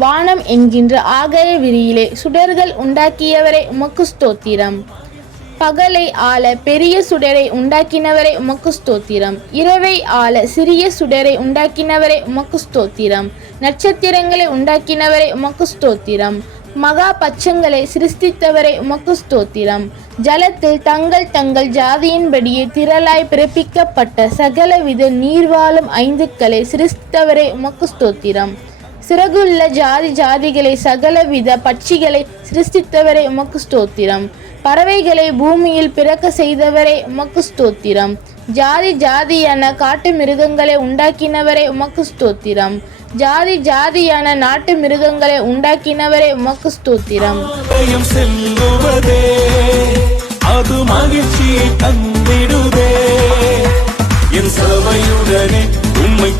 வானம் என்கின்ற ஆகாய விரியிலே சுடர்கள் உண்டாக்கியவரே உமக்கு ஸ்தோத்திரம். பகலை ஆள பெரிய சுடரை உண்டாக்கினவரே உமக்கு ஸ்தோத்திரம். இரவை ஆள சிறிய சுடரை உண்டாக்கினவரே உமக்கு ஸ்தோத்திரம். நட்சத்திரங்களை உண்டாக்கினவரே உமக்கு ஸ்தோத்திரம். மகா பட்சங்களை சிருஷ்டித்தவரே உமக்கு ஸ்தோத்திரம். ஜலத்தில் தங்கள் தங்கள் ஜாதியின்படியே திரளாய் பிறப்பிக்கப்பட்ட சகலவித நீர்வாழும் ஐந்துக்களை சிருஷ்டித்தவரே உமக்கு ஸ்தோத்திரம். சிறகுள்ள ஜாதிகளை சகலவித பட்சிகளை சிருஷ்டித்தவரே உமக்கு ஸ்தோத்திரம். பறவைகளை பூமியில் பிறக்க செய்தவரே உமக்கு ஸ்தோத்திரம். ஜாதியான காட்டு மிருகங்களை உண்டாக்கினவரே உமக்கு ஸ்தோத்திரம். ஜாதியான நாட்டு மிருகங்களை உண்டாக்கினவரே உமக்கு ஸ்தோத்திரம். அது மகிழ்ச்சியை தந்திடுதே. என் சபையுடனே உம்மை